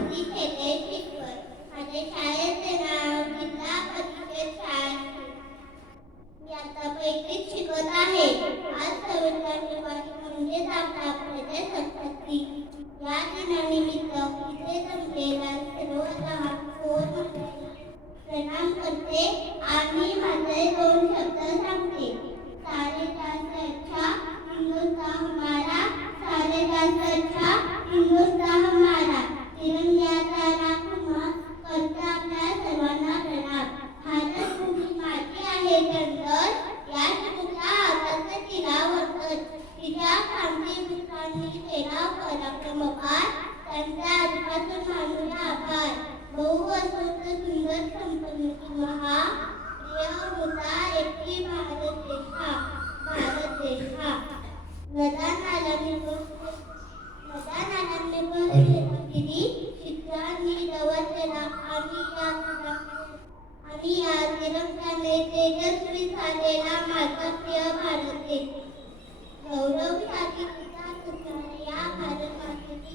श्री खेले शिकवण. माझ्या शाळेचे नाव जिल्हा परिषद शाळा. मी आता पहिलीत शिकत आहे. आज 26 जानेवारी म्हणजेच आपला प्रजासत्ताक दिन. या दिनानिमित्त इथे जमलेल्या सर्व लहान थोर मंडळींना प्रणाम करते आणि माझे 2 शब्द सांगते. सारे जहां से अच्छा हिंदुस्तान हमारा, सारे जहां से अच्छा हिंदुस्तान हमारा. तिरंग्याचा राखून करते आपल्या सर्वांना प्रणाम. भारत भूमी माझी आहे जंगल, या चिमुकल्या आकाशात तिला वंदन. तिच्या क्रांतिवीरांनी केला पराक्रम अपार, त्यांचा आजपासून मानूया आभार. बहु असंत सुंदर संपन्नती महा, प्रिय होता एकटी भारत देश हा, भारत देश हा. नद्या नाल्यांनी दिली, शिखरांनी दवरलेला आणि या तिरंग्याने तेजस्वी झालेला माझा प्रिय भारत देश. गौरवशाली विकास या भारत मातेची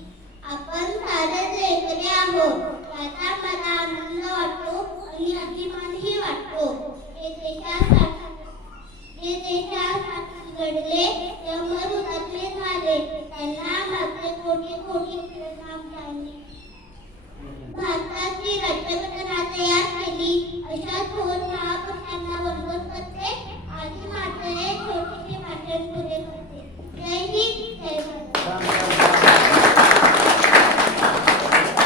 आपण सारेच एकले आहोत, याचा मला आनंद वाटतो आणि अभिमानही वाटतो. जे देशासाठी लढले ते अमर हुतात्मे झाले, त्यांना माझे कोटी कोटी प्रणाम. त्यांनी भारताची राज्यघटना तयार